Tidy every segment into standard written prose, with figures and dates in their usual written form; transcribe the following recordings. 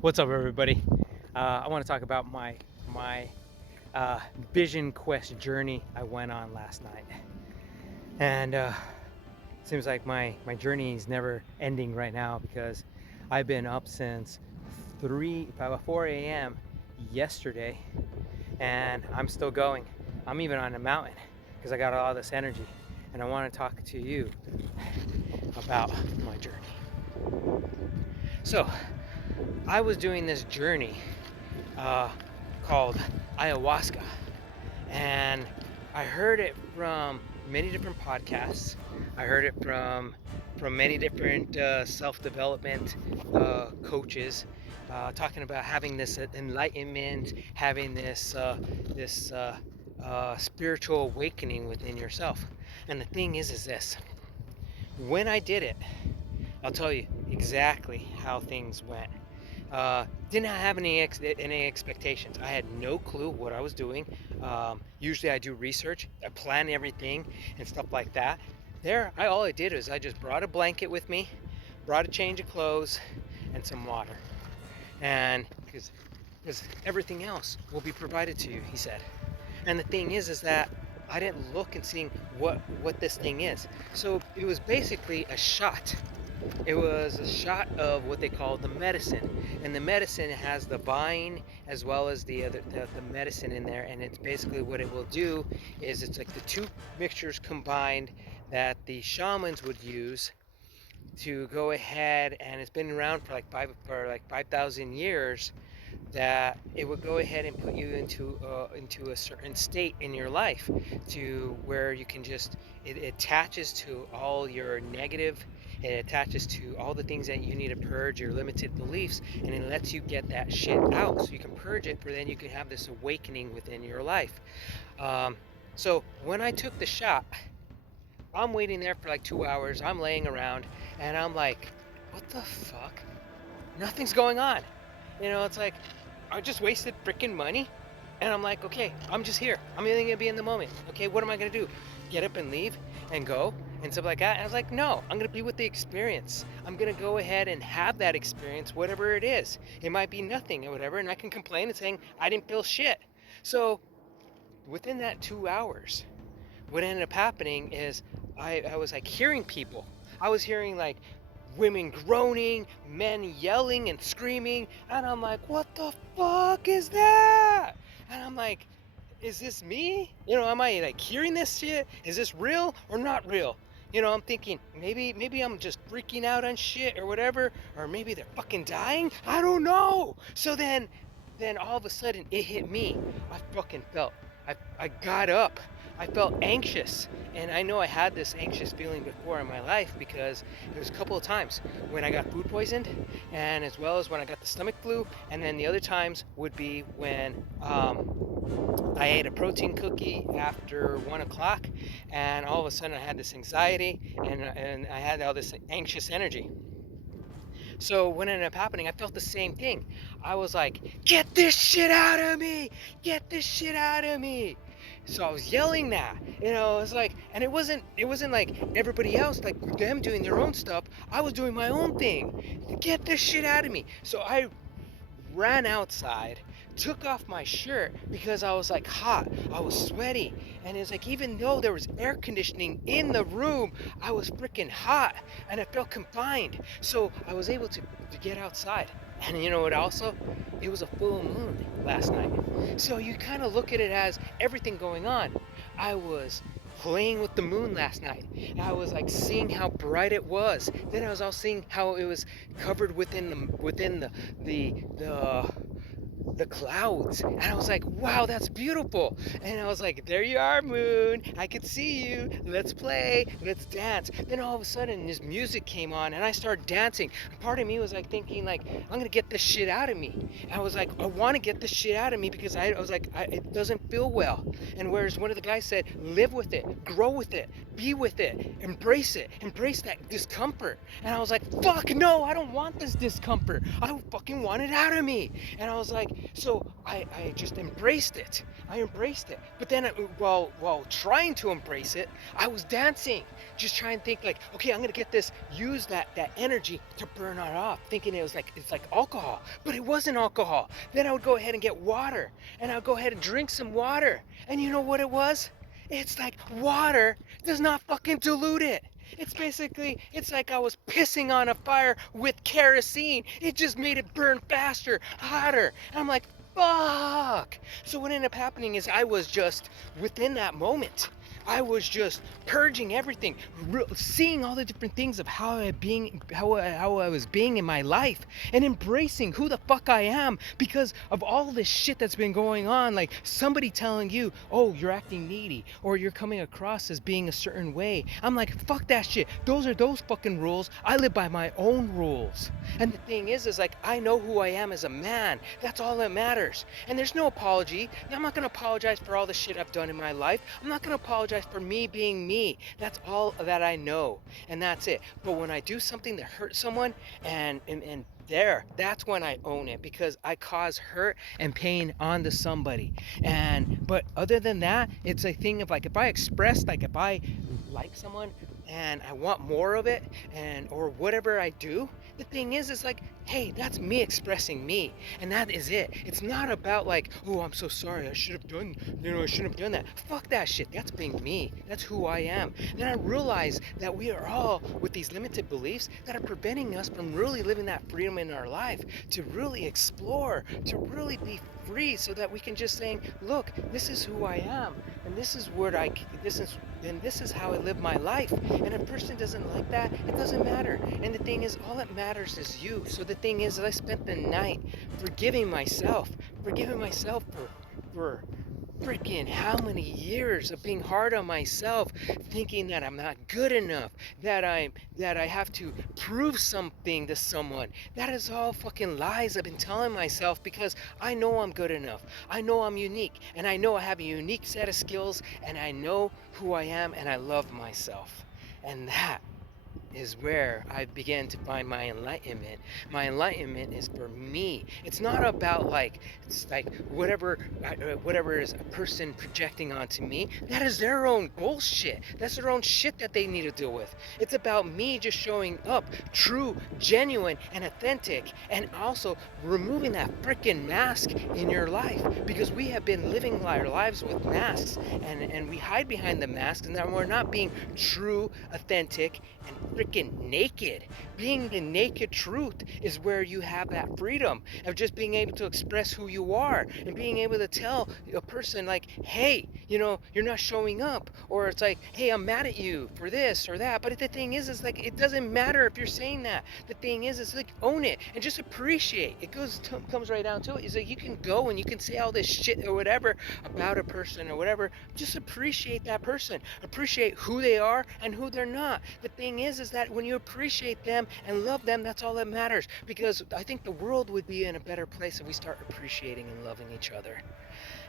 What's up, everybody? I want to talk about my vision quest journey I went on last night, and seems like my journey is never ending right now because I've been up since about 4 a.m. yesterday, and I'm still going. I'm even on a mountain because I got all this energy, and I want to talk to you about my journey. So, I was doing this journey uh, called ayahuasca, and I heard it from many different podcasts. I heard it from many different self-development coaches talking about having this enlightenment, having this spiritual awakening within yourself. And the thing is this: when I did it, I'll tell you exactly how things went. Didn't have any expectations. I had no clue what I was doing. Usually I do research, I plan everything and stuff like that. All I did is I just brought a blanket with me, brought a change of clothes, and some water. And because everything else will be provided to you, he said. And the thing is that I didn't look and seeing what this thing is. So it was basically a shot. It was a shot of what they call the medicine, and the medicine has the vine as well as the medicine in there. And it's basically what it will do is it's like the two mixtures combined that the shamans would use to go ahead, and it's been around for like 5,000 years, that it would go ahead and put you into a certain state in your life to where you can just it attaches to all your negative, it attaches to all the things that you need to purge your limited beliefs, and it lets you get that shit out so you can purge it, for then you can have this awakening within your life. um, so when I took the shot, I'm waiting there for like 2 hours. I'm laying around and I'm like, what the fuck? Nothing's going on. It's like I just wasted freaking money. And I'm like, okay, I'm just here. I'm only gonna be in the moment. Okay, what am I gonna do? Get up and leave and go and stuff like that? And I was like, no, I'm gonna be with the experience. I'm gonna go ahead and have that experience, whatever it is. It might be nothing or whatever, and I can complain and saying I didn't feel shit. So within that 2 hours, what ended up happening is I was like hearing people. I was hearing like women groaning, men yelling and screaming, and I'm like, what the fuck is that? And I'm like, is this me? Am I like hearing this shit? Is this real or not real? I'm thinking maybe I'm just freaking out on shit or whatever, or maybe they're fucking dying. I don't know. So then all of a sudden it hit me. I fucking felt. I got up. I felt anxious, and I know I had this anxious feeling before in my life because there was a couple of times when I got food poisoned, and as well as when I got the stomach flu, and then the other times would be when I ate a protein cookie after 1 o'clock, and all of a sudden I had this anxiety, and I had all this anxious energy. So what ended up happening, I felt the same thing. I was like, get this shit out of me! Get this shit out of me! So I was yelling that, it was like, and it wasn't like everybody else, like them doing their own stuff. I was doing my own thing. Get this shit out of me. So I ran outside, took off my shirt because I was like hot, I was sweaty, and it's like even though there was air conditioning in the room, I was freaking hot and I felt confined. So I was able to get outside. And you know what also? It was a full moon last night. So you kind of look at it as everything going on. I was playing with the moon last night. I was like seeing how bright it was. Then I was also seeing how it was covered within the clouds, and I was like, wow, that's beautiful. And I was like, there you are, moon, I could see you, let's play, let's dance. Then all of a sudden this music came on and I started dancing. And part of me was like thinking like, I'm gonna get this shit out of me. And I was like, I want to get this shit out of me because I was like, it doesn't feel well. And whereas one of the guys said, live with it, grow with it, be with it, embrace that discomfort. And I was like, fuck no, I don't want this discomfort, I fucking want it out of me. And I was like, So I just embraced it. I embraced it. But then while trying to embrace it, I was dancing, just trying to think like, okay, I'm gonna get this, use that energy to burn it off, thinking it was like it's like alcohol, but it wasn't alcohol. Then I would go ahead and get water, and I would go ahead and drink some water, and you know what it was? It's like water does not fucking dilute it. It's basically, it's like I was pissing on a fire with kerosene. It just made it burn faster, hotter. And I'm like, fuck. So what ended up happening is I was just, within that moment, I was just purging everything, seeing all the different things of how I was being in my life, and embracing who the fuck I am because of all this shit that's been going on. Like somebody telling you, oh, you're acting needy, or you're coming across as being a certain way. I'm like, fuck that shit. Those are those fucking rules. I live by my own rules. And the thing is like, I know who I am as a man. That's all that matters. And there's no apology. I'm not gonna apologize for all the shit I've done in my life. I'm not gonna apologize for me being me. That's all that I know, and that's it. But when I do something that hurts someone, and there, that's when I own it, because I cause hurt and pain onto somebody. But other than that, it's a thing of like, if I express, like if I like someone and I want more of it, and or whatever I do, the thing is like, hey, that's me expressing me, and that is it. It's not about like, oh, I'm so sorry, I should have done, I shouldn't have done that. Fuck that shit. That's being me. That's who I am. Then I realize that we are all with these limited beliefs that are preventing us from really living that freedom in our life, to really explore, to really be free, so that we can just saying, look, this is who I am, and this is what this is how I live my life. And if a person doesn't like that, it doesn't matter. And the thing is, all that matters is you. So the thing is that I spent the night forgiving myself for freaking how many years of being hard on myself, thinking that I'm not good enough, that I have to prove something to someone. That is all fucking lies I've been telling myself, because I know I'm good enough. I know I'm unique, and I know I have a unique set of skills, and I know who I am, and I love myself. And that is where I began to find my enlightenment. My enlightenment is for me. It's not about like, it's like whatever is a person projecting onto me. That is their own bullshit. That's their own shit that they need to deal with. It's about me just showing up, true, genuine, and authentic, and also removing that freaking mask in your life, because we have been living our lives with masks, and we hide behind the masks, and then we're not being true, authentic, and freaking naked. Being the naked truth is where you have that freedom of just being able to express who you are, and being able to tell a person like, hey, you're not showing up, or it's like, hey, I'm mad at you for this or that. But the thing is like, it doesn't matter if you're saying that. The thing is like, own it and just appreciate. It comes right down to it. It's like, you can go and you can say all this shit or whatever about a person or whatever. Just appreciate that person. Appreciate who they are and who they're not. The thing is that when you appreciate them and love them, that's all that matters. Because I think the world would be in a better place if we start appreciating and loving each other.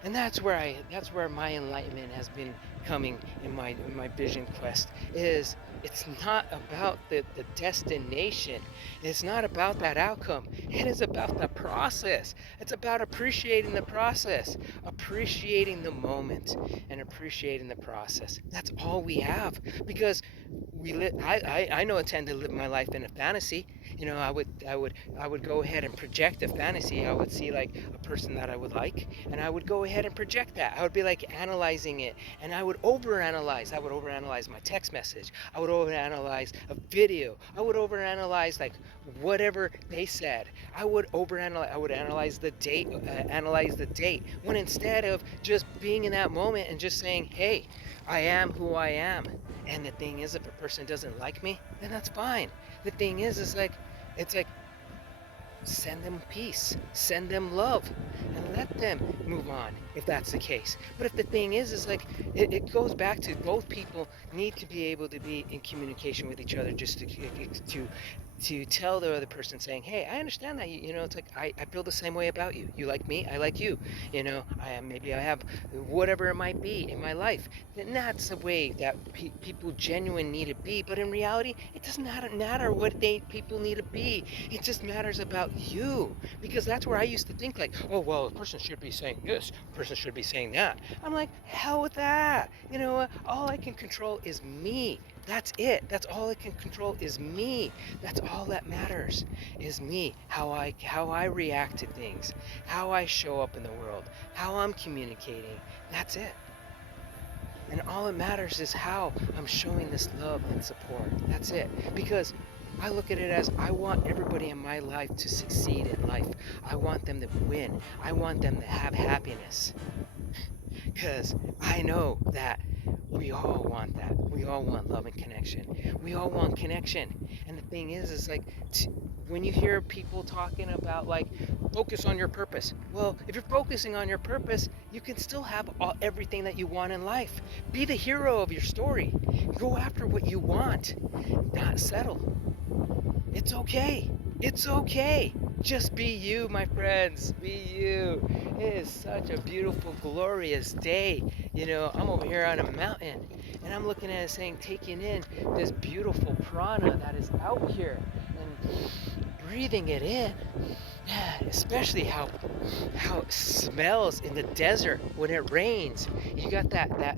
And that's where my enlightenment has been coming in my vision quest. Is it's not about the destination. It's not about that outcome. It is about the process. It's about appreciating the process, appreciating the moment, and appreciating the process. That's all we have, because I know I tend to live my life in a fantasy. I would go ahead and project a fantasy. I would see like a person that I would like, and I would go ahead and project that. I would be like analyzing it, and I would overanalyze. I would overanalyze my text message. I would overanalyze a video. I would overanalyze like whatever they said. I would overanalyze. I would analyze the date. Analyze the date. When instead of just being in that moment and just saying, "Hey, I am who I am." And the thing is, if a person doesn't like me, then that's fine. The thing is like, it's like, send them peace, send them love, and let them move on if that's the case. But if the thing is like, it goes back to both people need to be able to be in communication with each other, just to to tell the other person saying, hey, I understand that it's like I feel the same way about you. You like me, I like you. I am, maybe I have whatever it might be in my life. And that's the way that people genuine need to be. But in reality, it doesn't matter what people need to be. It just matters about you. Because that's where I used to think like, oh well, a person should be saying this, a person should be saying that. I'm like, hell with that. All I can control is me. That's it. That's all I can control is me. That's all that matters is me. How I react to things, how I show up in the world, how I'm communicating. That's it. And all that matters is how I'm showing this love and support. That's it. Because I look at it as I want everybody in my life to succeed in life. I want them to win. I want them to have happiness. Because I know that we all want that. We all want love and connection. We all want connection. And the thing is like, when you hear people talking about like, focus on your purpose. Well, if you're focusing on your purpose, you can still have everything that you want in life. Be the hero of your story. Go after what you want. Not settle. It's okay. It's okay. Just be you, my friends. Be you. It is such a beautiful, glorious day. I'm over here on a mountain and I'm looking at it saying, taking in this beautiful prana that is out here and breathing it in. Especially how it smells in the desert when it rains. You got that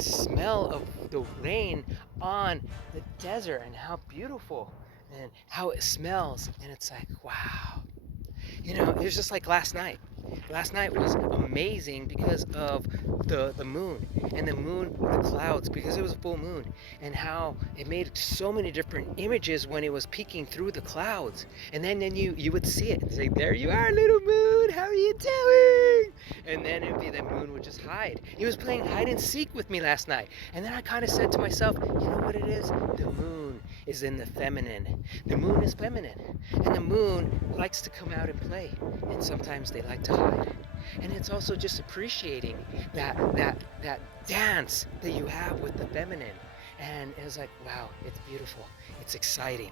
smell of the rain on the desert and how beautiful and how it smells, and it's like, wow. It was just like last night. Last night was amazing because of the moon and the moon with the clouds, because it was a full moon, and how it made so many different images when it was peeking through the clouds. And then you would see it and say, there you are, little moon, how are you doing? And then it'd be the moon would just hide. He was playing hide and seek with me last night. And then I kind of said to myself, you know what it is? The moon is in the feminine. The moon is feminine. And the moon likes to come out and play. And sometimes they like to hide. And it's also just appreciating that dance that you have with the feminine. And it was like, wow, it's beautiful. It's exciting.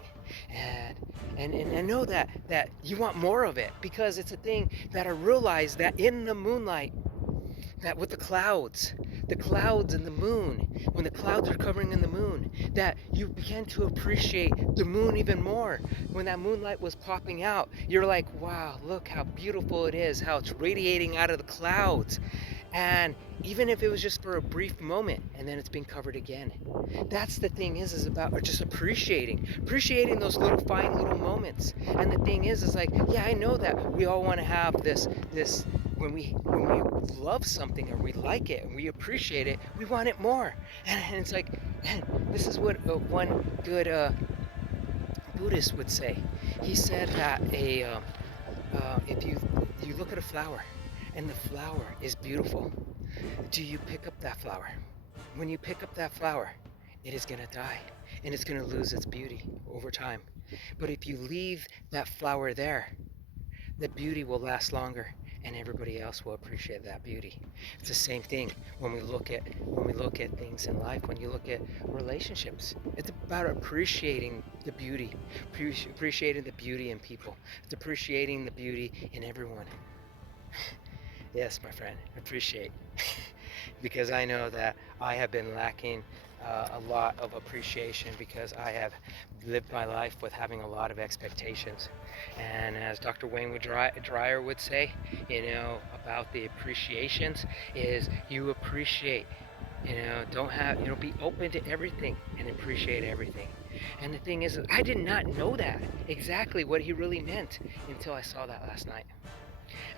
And I know that you want more of it, because it's a thing that I realized that in the moonlight, that with the clouds and the moon, when the clouds are covering in the moon, that you begin to appreciate the moon even more. When that moonlight was popping out, you're like, wow, look how beautiful it is, how it's radiating out of the clouds. And even if it was just for a brief moment and then it's being covered again, that's the thing is about just appreciating those little fine little moments. And the thing is like, yeah, I know that we all want to have this when we love something or we like it and we appreciate it, we want it more. And it's like, this is what one good Buddhist would say. He said that if you look at a flower and the flower is beautiful, do you pick up that flower? When you pick up that flower, it is going to die and it's going to lose its beauty over time. But if you leave that flower there, the beauty will last longer and everybody else will appreciate that beauty. It's the same thing when we look at things in life, when you look at relationships. It's about appreciating the beauty, appreciating the beauty in people. It's appreciating the beauty in everyone. Yes, my friend, appreciate. Because I know that I have been lacking a lot of appreciation, because I have lived my life with having a lot of expectations. And as Dr. Wayne Dreyer would say, about the appreciations is you appreciate, don't have, be open to everything and appreciate everything. And the thing is, I did not know that exactly what he really meant until I saw that last night.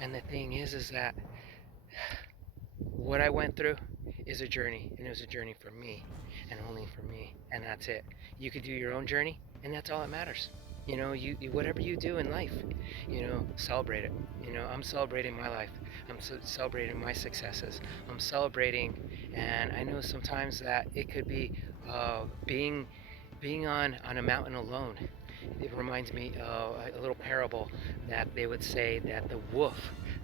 And the thing is that what I went through is a journey, and it was a journey for me, and only for me, and that's it. You could do your own journey, and that's all that matters. You whatever you do in life, celebrate it. I'm celebrating my life. I'm celebrating my successes. I'm celebrating, and I know sometimes that it could be being on a mountain alone. It reminds me of a little parable that they would say that the wolf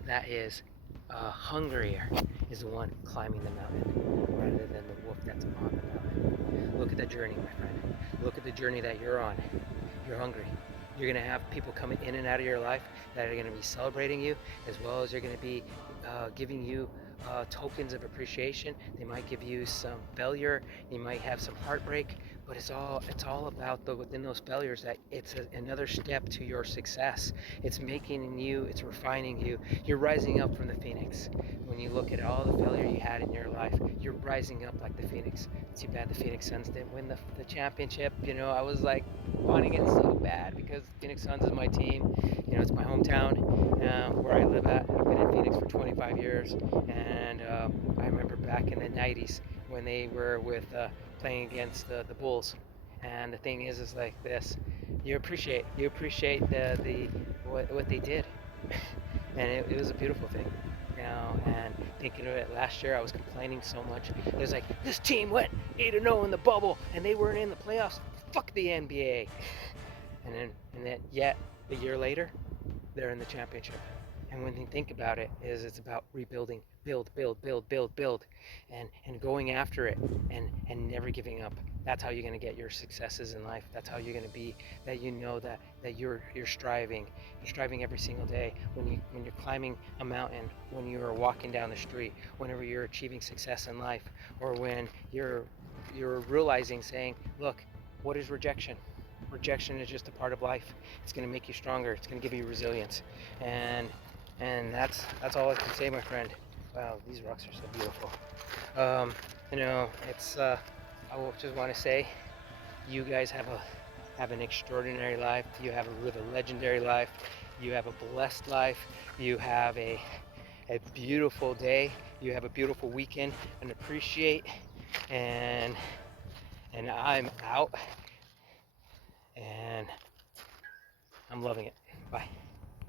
that is hungrier is the one climbing the mountain rather than the wolf that's on the mountain. Look at the journey, my friend. Look at the journey that you're on. you're hungry. You're going to have people coming in and out of your life that are going to be celebrating you, as well as they're going to be giving you tokens of appreciation. They might give you some failure. You might have some heartbreak, but it's all about within those failures that it's another step to your success. It's making you, it's refining you. You're rising up from the phoenix. When you look at all the failure you had in your life, you're rising up like the phoenix. Too bad the Phoenix Suns didn't win the championship. I was like wanting it so bad because Phoenix Suns is my team. It's my hometown where I live at. I've been in Phoenix for 25 years, and I remember back in the 90s when they were playing against the Bulls. And the thing is like this: you appreciate the what they did, and it was a beautiful thing. And thinking of it last year, I was complaining so much. It was like, this team went 8-0 in the bubble, and they weren't in the playoffs. Fuck the NBA. And then yet a year later, they're in the championship. And when you think about it, it's about rebuilding, build, and going after it, and never giving up. That's how you're going to get your successes in life. That's how you're going to be. That that you're striving. You're striving every single day. When you're climbing a mountain, when you are walking down the street, whenever you're achieving success in life, or when you're realizing, saying, look, what is rejection? Rejection is just a part of life. It's going to make you stronger. It's going to give you resilience, and that's all I can say, my friend. Wow, these rocks are so beautiful. It's I will just want to say, you guys have an extraordinary life. You live a legendary life. You have a blessed life. You have a beautiful day. You have a beautiful weekend, and appreciate. And I'm out, and I'm loving it. Bye.